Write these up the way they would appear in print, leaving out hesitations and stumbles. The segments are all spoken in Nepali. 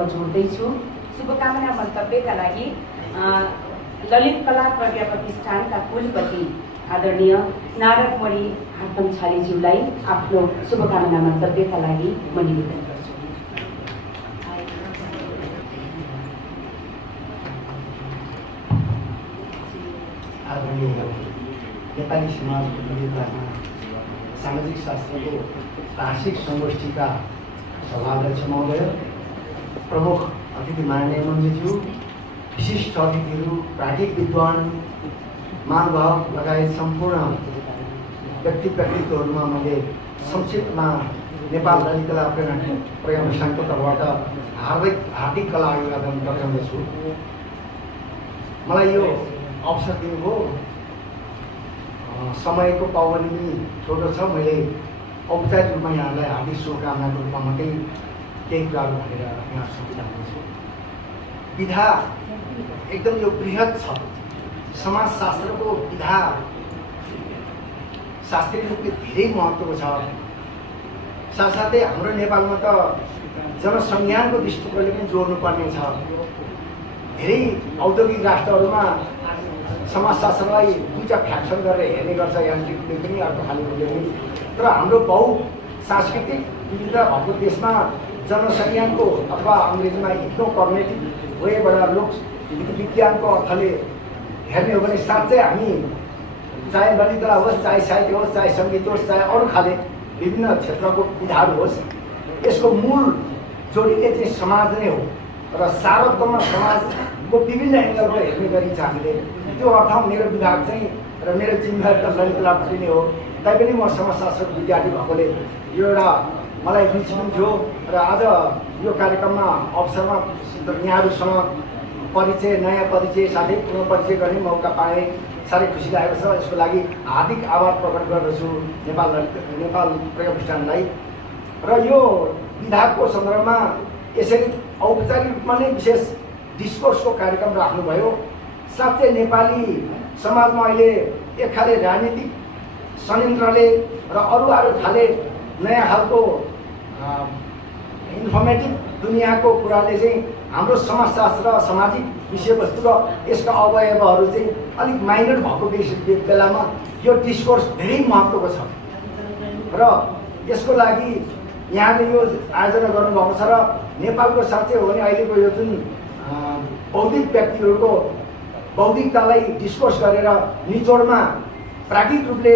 म जोड्दैछु। शुभकामना मन्तव्यका लागि ललित कला प्रज्ञा प्रतिष्ठानका कुलपति आदरणीय नारदमणि हातमछालीज्यूलाई आफ्नो शुभकामना मन्तव्यका लागि म निवेदन गर्छु। आदरणीय नेपाली समाजको विविधतामा सामाजिक शास्त्रको भाषिक संगोष्ठीका सभाध्यक्ष महोदय, प्रमुख अतिथि माननीय मन्त्रीज्यू, विशिष्ट अतिथिहरू, प्राज्ञिक विद्वान, महानुभाव लगायत सम्पूर्ण व्यक्तित्वहरूमा मैले संक्षिप्तमा नेपाल ललित कला प्रज्ञा प्रतिष्ठानको तर्फबाट हार्दिक कला अभिवादन टक्राउँदछु। मलाई यो अवसर दिनुभयो। समयको पाबन्दी छोटो छ, मैले औपचारिक रूपमा यहाँलाई हार्दिक शुभकामनाको रूपमा मात्रै केही कुराहरू भनेर यहाँ सोचिरहेको छु। विधा एकदम यो बृहत छ। समाजशास्त्रको विधा शास्त्रीय रूपले धेरै महत्त्वको छ। साथसाथै हाम्रो नेपालमा त जनसंज्ञानको दृष्टिकोणले पनि जोड्नुपर्ने छ। धेरै औद्योगिक राष्ट्रहरूमा समाजशास्त्रलाई दुईवटा फ्याक्सन गरेर हेर्ने गर्छ, यान्त्रिकले पनि अर्को खाले पनि। तर हाम्रो बहु सांस्कृतिक विविधता भएको देशमा जनसंज्ञानको अथवा अङ्ग्रेजीमा इथ्नोकग्नेटिभ वेबाट लोक विज्ञानको अर्थले हेर्ने हो भने साँच्चै हामी चाहे ललित कला होस्, चाहे साहित्य होस्, चाहे सङ्गीत होस्, चाहे अरू खाले विभिन्न क्षेत्रको विधाहरू होस्, यसको मूल जोडिने चाहिँ समाज नै हो। र सार्वत्रिकमा समाजको विभिन्न एङ्गलबाट हेर्ने गरिन्छ हामीले। त्यो अर्थमा मेरो विभाग चाहिँ र मेरो जिम्मेवारी त ललित कलापट्टि नै हो। तैपनि म समाजशास्त्रको विद्यार्थी भएकोले यो एउटा मलाई रुचि पनि थियो। र आज यो कार्यक्रममा अवसरमा यहाँहरूसँग परिचय, नयाँ परिचय साथै पुनः परिचय गर्ने मौका पाएँ। साह्रै खुसी लागेको छ। यसको लागि हार्दिक आभार प्रकट गर्दछु नेपाल प्रज्ञा प्रतिष्ठानलाई। र यो विधाको सन्दर्भमा यसरी औपचारिक रूपमा नै विशेष डिस्कोर्सको कार्यक्रम राख्नुभयो। साँच्चै नेपाली समाजमा अहिले एक खाले राजनीतिक षड्यन्त्रले र अरू खाले नयाँ खालको इन्फर्मेटिभ दुनियाँको कुराले चाहिँ हाम्रो समाजशास्त्र, सामाजिक विषयवस्तु र यसका अवयवहरू चाहिँ अलिक माइनर भएको बेलामा यो डिस्कोर्स धेरै महत्त्वको छ। र यसको लागि यहाँले यो आयोजना गर्नुभएको छ। र नेपालको साँच्चै हो भने अहिलेको यो जुन बौद्धिक व्यक्तिहरूको बौद्धिकतालाई डिस्कोर्स गरेर निचोडमा प्राज्ञिक रूपले,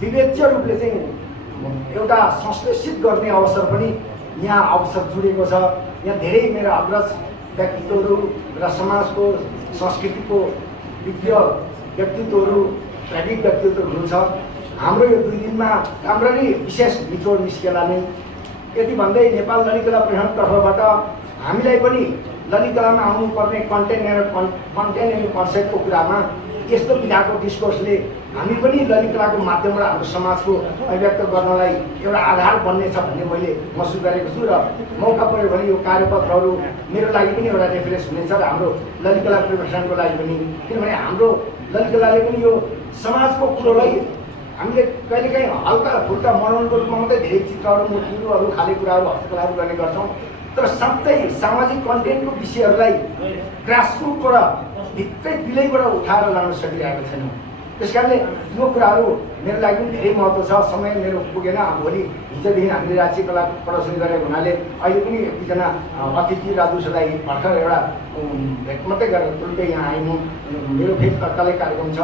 विवेच्य रूपले चाहिँ एउटा संश्लेषित गर्ने अवसर पनि यहाँ अवसर जुडेको छ। यहाँ धेरै मेरा अग्रज व्यक्तित्वहरू र समाजको संस्कृतिको विज्ञ व्यक्तित्वहरू, प्राज्ञिक व्यक्तित्वहरू हुनुहुन्छ। हाम्रो यो 2 दिनमा राम्ररी विशेष निचोड निस्केला नै। यति भन्दै नेपाल ललित कला प्रतिष्ठान तर्फबाट हामीलाई पनि ललित कलामा आउनुपर्ने कन्टेन्ट एन्ड कन्सेप्टको कुरामा यस्तो विधाको डिस्कोर्सले हामी पनि ललित कलाको माध्यमबाट हाम्रो समाजको अभिव्यक्त गर्नलाई एउटा आधार बन्नेछ भन्ने मैले महसुस गरेको छु। र मौका पऱ्यो भने यो कार्यपत्रहरू मेरो लागि पनि एउटा रेफरेन्स हुनेछ र हाम्रो ललित कला प्रतिष्ठानको लागि पनि। किनभने हाम्रो ललित कलाले पनि यो समाजको कुरोलाई हामीले कहिलेकाहीँ हल्का फुल्का मनोरञ्जनको रूपमा मात्रै धेरै चित्रहरू, मूर्तिहरू, अरू खाले कुराहरू, हस्तकलाहरू गर्ने गर्छौँ। तर साँच्चै सामाजिक कन्टेन्टको विषयहरूलाई ग्रासरुटबाट भित्रै दिलैबाट उठाएर लान सकिरहेको छैनौँ। त्यस कारणले यो कुराहरू मेरो लागि पनि धेरै महत्त्व छ। समय मेरो पुगेन। भोलि हिजोदेखि हामीले राज्य कला प्रदर्शन गरेको हुनाले अहिले पनि एकजना अतिथि राजुसलाई भर्खर एउटा भेट मात्रै गरेर तुरुन्तै यहाँ आइनु। मेरो फेरि तत्कालै कार्यक्रम छ।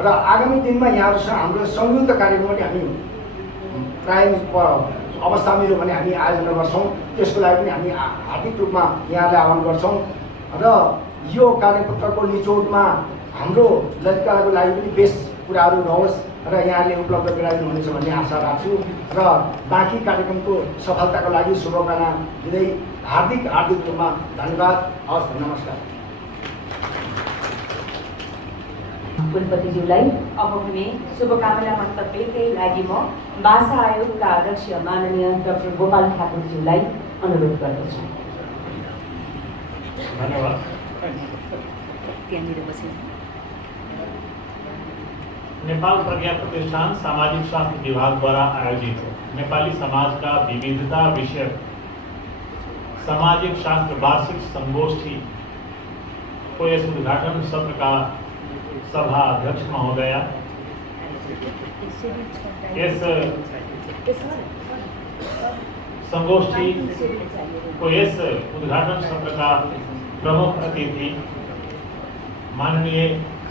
र आगामी दिनमा यहाँहरूसँग हाम्रो संयुक्त कार्यक्रम पनि हामी प्राय अवस्था मिल्यो भने हामी आयोजना गर्छौँ। त्यसको लागि पनि हामी हार्दिक रूपमा यहाँलाई आह्वान गर्छौँ। र यो कार्यपत्रको निचोडमा हाम्रो ललित कलाको लागि पनि बेस्ट कुराहरू रहोस् र यहाँले उपलब्ध गराइदिनुहुनेछ भन्ने आशा राख्छु। र बाँकी कार्यक्रमको सफलताको लागि शुभकामना दिँदै हार्दिक रूपमा धन्यवाद। हवस्, नमस्कार। कुलपतिज्यूलाई अब हुने शुभकामना मन्तव्यकै लागि म भाषा आयोगका अध्यक्ष माननीय डाक्टर गोपाल ठाकुरज्यूलाई अनुरोध गर्दछु। धन्यवाद। नेपाल प्रज्ञा प्रतिष्ठान सामाजिक शास्त्र विभाग द्वारा आयोजित नेपाली समाज का विविधता विषय सामाजिक शास्त्र वार्षिक संगोष्ठी को यस उद्घाटन सत्र का सभा अध्यक्ष महोदया, इस संगोष्ठी को इस उद्घाटन सत्र का प्रमुख अतिथि माननीय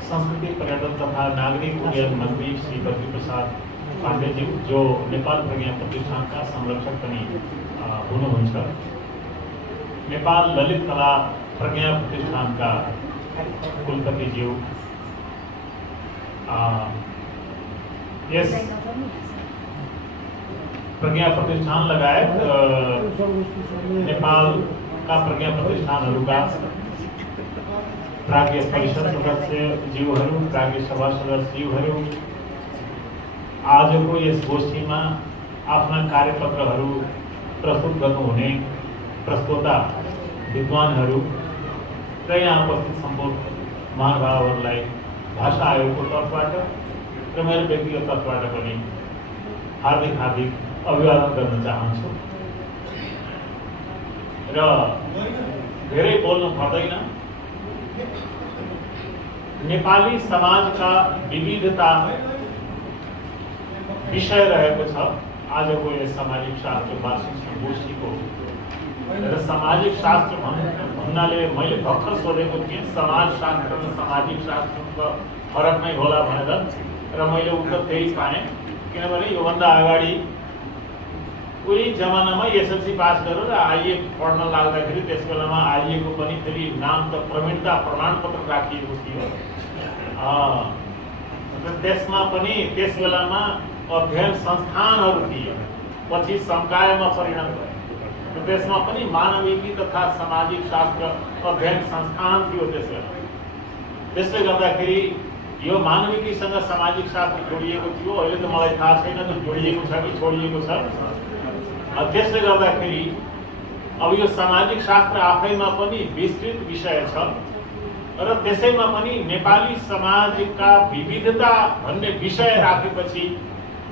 संस्कृति पर्यटन तथा नागरिक उड्डयन मंत्री श्री बद्री प्रसाद पांडे जी, जो नेपाल प्रज्ञा प्रतिष्ठान का संरक्षक पनि हुनुहुन्छ, नेपाल ललित कला प्रज्ञा प्रतिष्ठान का कुलपति ज्यू, यस प्रज्ञा प्रतिष्ठान लगायत नेपाल का प्रज्ञा प्रतिष्ठानहरूका प्राज्ञ परिषद सदस्य ज्यूहरू, प्राज्ञ सभा सदस्य ज्यूहरू आजको यस गोष्ठीमा आफ्ना कार्यपत्रहरू प्रस्तुत गर्नुहुने प्रस्तोता विद्वानहरू र यहाँ उपस्थित सम्पूर्ण महानुभावहरूलाई भाषा आयोगको तर्फबाट र मेरो व्यक्तिगत तर्फबाट पनि हार्दिक अभिवादन गर्न चाहन्छु। र धेरै बोल्नु पर्दैन, नेपाली समाज का विविधता विषय रहेको छ आजको यस सामाजिक शास्त्र वार्षिक संगोष्ठीको। र सामाजिक शास्त्र भन्नाले मैले भर्खर सोधेको थिएँ समाज शास्त्र र सामाजिक शास्त्रको फरक नै होला भनेर, र मैले उत्तर त्यही पाएँ। किनभने योभन्दा अगाडि उही जमानामा एसएलसी पास गरेर आइए पढ्न लाग्दाखेरि त्यस बेलामा आइएको पनि फेरि नाम त प्रवीणता प्रमाणपत्र राखिएको थियो। त्यसमा पनि त्यस बेलामा अध्ययन संस्थानहरू थिए, पछि संकायमा परिणत भयो। त्यसमा पनि मानविकी तथा सामाजिक शास्त्र अध्ययन संस्थान थियो त्यस बेला। त्यसले गर्दाखेरि यो मानविकीसँग सामाजिक शास्त्र जोडिएको थियो। अहिले त मलाई थाहा छैन त्यो जोडिएको छ कि छोडिएको छ। त्यसले गर्दाखेरि अब यो सामाजिक शास्त्र आफैमा पनि विस्तृत विषय छ र त्यसैमा पनि नेपाली समाजका विविधता भन्ने विषय राखेपछि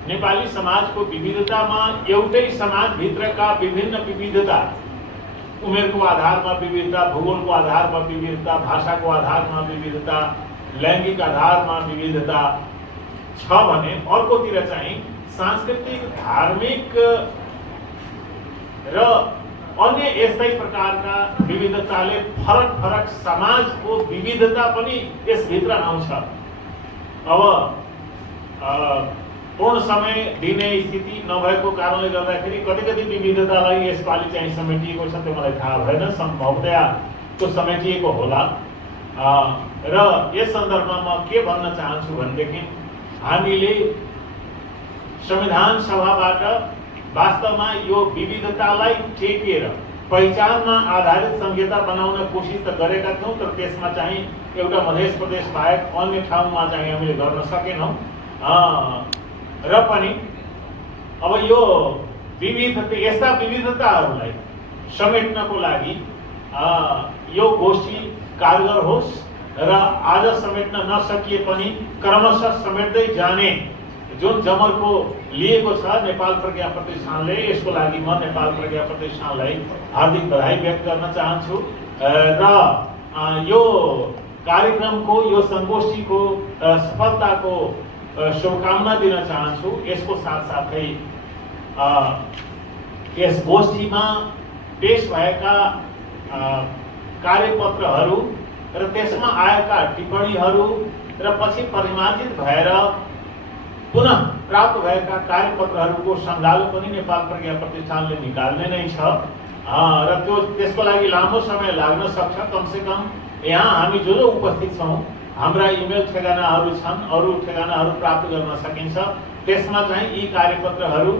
नेपाली समाजको विविधतामा एउटै समाजभित्रका विभिन्न विविधता, उमेरको आधारमा विविधता, भूगोलको आधारमा विविधता, भाषाको आधारमा विविधता, लैंगिक आधारमा विविधता छ भने अर्कोतिर चाहिँ सांस्कृतिक, धार्मिक र अन्य यस्तै प्रकारका विविधताले फरक फरक समाजको विविधता पनि यसभित्र आउँछ। अब पूर्ण समय दिने स्थिति नभएको कारणले गर्दाखेरि कति विविधतालाई यसपालि चाहिँ समेटिएको छ त्यो मलाई थाहा भएन, सम्भवतया त्यो समेटिएको होला। र यस सन्दर्भमा म के भन्न चाहन्छु भनेदेखि हामीले संविधान सभाबाट वास्तवमा यो विविधतालाई टेकेर पहिचानमा आधारित संहिता बनाउन कोसिस त गरेका थियौँ, तर त्यसमा चाहिँ एउटा मध्य प्रदेश बाहेक अन्य ठाउँमा चाहिँ हामीले गर्न सकेनौँ। र पनि अब यो विविधता, यस्ता विविधताहरूलाई समेट्नको लागि यो गोष्ठी कारगर होस् र आज समेट्न नसकिए पनि क्रमशः समेट्दै जाने जुन जमर्को लिएको छ नेपाल प्रज्ञा प्रतिष्ठानले, यसको लागि म नेपाल प्रज्ञा प्रतिष्ठानलाई हार्दिक बधाई व्यक्त गर्न चाहन्छु र यो कार्यक्रमको, यो संगोष्ठीको सफलताको शुभकामना दिन चाहन्छु। यसको साथसाथै यस गोष्ठीमा पेश भएका कार्यपत्रहरू र त्यसमा आएका टिप्पणीहरू र पछि परिमार्जित भएर पुनः प्राप्त भएका कार्यपत्रहरूको सङ्गालो पनि नेपाल प्रज्ञा प्रतिष्ठानले निकाल्ने नै छ र त्यसको लागि लामो समय लाग्न सक्छ। कमसेकम यहाँ हामी जो उपस्थित छौँ हाम्रा इमेल ठेगानाहरू छन्, अरू ठेगानाहरू प्राप्त गर्न सकिन्छ। त्यसमा चाहिँ यी कार्यपत्रहरू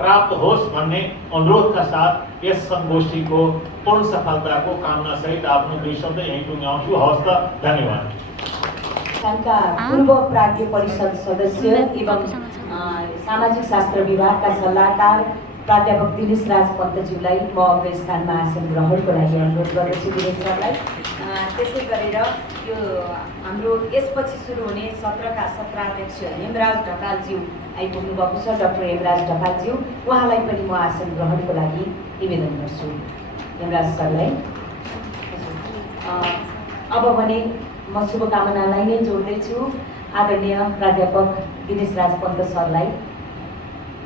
प्राप्त होस् भन्ने अनुरोधका साथ यस संगोष्ठीको पूर्ण सफलताको कामना सहित आफ्नो 2 शब्द यहीँ टुङ्ग्याउँछु। हवस् त, धन्यवाद। संघका पूर्व प्राज्ञ परिषद सदस्य एवं सामाजिक शास्त्र विभागका सल्लाहकार प्राध्यापक दिनेश राज पन्तज्यूलाई म अग्रस्थानमा आसन ग्रहणको लागि अनुरोध गर्दछु। दिनेश सरलाई त्यसै गरेर यो हाम्रो यसपछि सुरु हुने सत्रका सत्राध्यक्ष हेमराज ढकालज्यू आइपुग्नु भएको छ। डाक्टर हेमराज ढकालज्यू, उहाँलाई पनि म आसन ग्रहणको लागि निवेदन गर्छु। यमराज सरलाई। अब भने म शुभकामनालाई नै जोड्दैछु। आदरणीय प्राध्यापक दिनेश राज पन्त सरलाई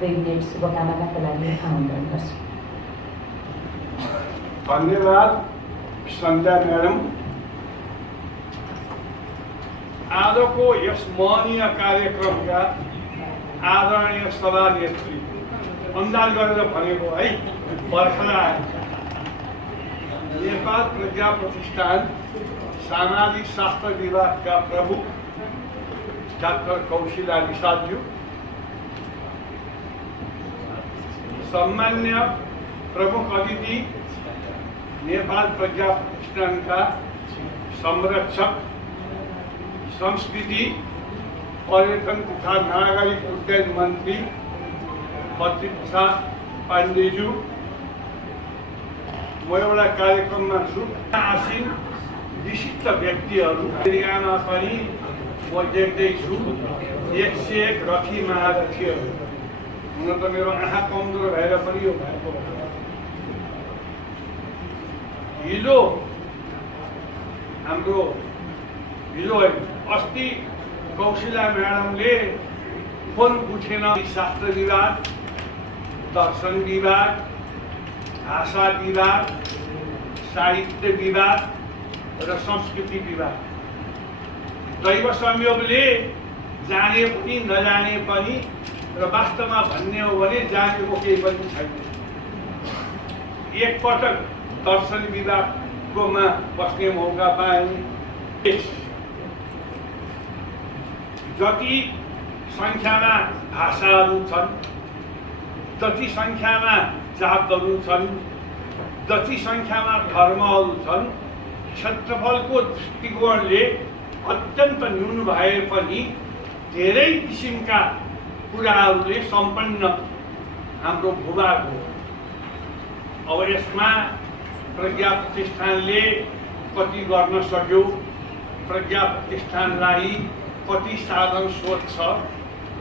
2 मिनट शुभकामनाका लागि आमन्त्रण गर्छु। धन्यवाद सन्ध्या म्याडम। आजको यस महनीय कार्यक्रमका आदरणीय सभानेत्री, अन्दाज गरेर भनेको है, भर्खर आए नेपाल प्रज्ञा प्रतिष्ठान सामाजिक शास्त्र विभागका प्रमुख डाक्टर कौशिला निषादज्यू, सम्मान्य प्रमुख अतिथि नेपाल प्रज्ञा प्रतिष्ठानका संरक्षक, संस्कृति, पर्यटन तथा नागरिक उड्डयन मन्त्री बद्रीप्रसाद पाण्डेज्यू, म एउटा कार्यक्रममा छु। आसीन विशिष्ट व्यक्तिहरू एरियामा पनि म देख्दैछु 101 रथी महारथीहरू। हुन त मेरो आँखा कमजोर भएर पनि यो भएको हिजो अस्ति कौशिला म्याडमले फोन उठेन। शास्त्र विभाग, दर्शन विभाग, भाषा विभाग, साहित्य विभाग र संस्कृति विभाग, दैव संयोगले जाने पनि नजाने पनि र वास्तवमा भन्ने हो भने जानेको केही पनि छैन। एकपटक दर्शन विभागकोमा बस्ने मौका पाएँ। जति सङ्ख्यामा भाषाहरू छन्, जति सङ्ख्यामा जातहरू छन्, जति सङ्ख्यामा धर्महरू छन्, क्षेत्रफलको दृष्टिकोणले अत्यन्त न्यून भए पनि धेरै किसिमका कुराहरूले सम्पन्न हाम्रो भूभाग हो। अब यसमा प्रज्ञा प्रतिष्ठानले कति गर्न सक्यो, प्रज्ञा प्रतिष्ठानलाई कति साधन स्रोत छ,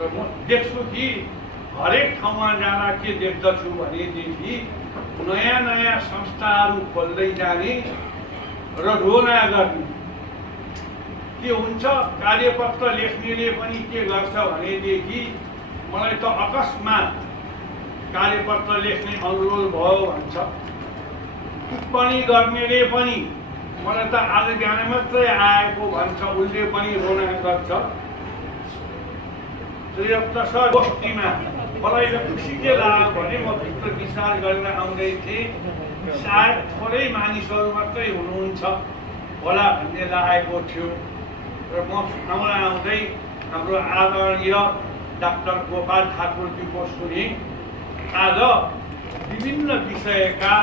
र म देख्छु कि हरेक ठाउँमा जाँदा के देख्दछु भनेदेखि नयाँ नयाँ संस्थाहरू खोल्दै जाने र रोना गर्ने। के हुन्छ, कार्यपत्र लेख्नेले पनि के गर्छ भनेदेखि मलाई त अकस्मात कार्यपत्र लेख्ने अनुरोध भयो भन्छ। टिप्पणी गर्नेले पनि मलाई त आज बिहान मात्रै आएको भन्छ, उसले पनि रोना गर्छ। सर गोष्ठीमा मलाई खुसी के लाग्यो भने म भित्र विचार गरेर आउँदै थिएँ, सायद थोरै मानिसहरू मात्रै हुनुहुन्छ होला भन्ने लागेको थियो। र म आउँदै हाम्रो आदरणीय डाक्टर गोपाल ठाकुरजीको सुने। आज विभिन्न विषयका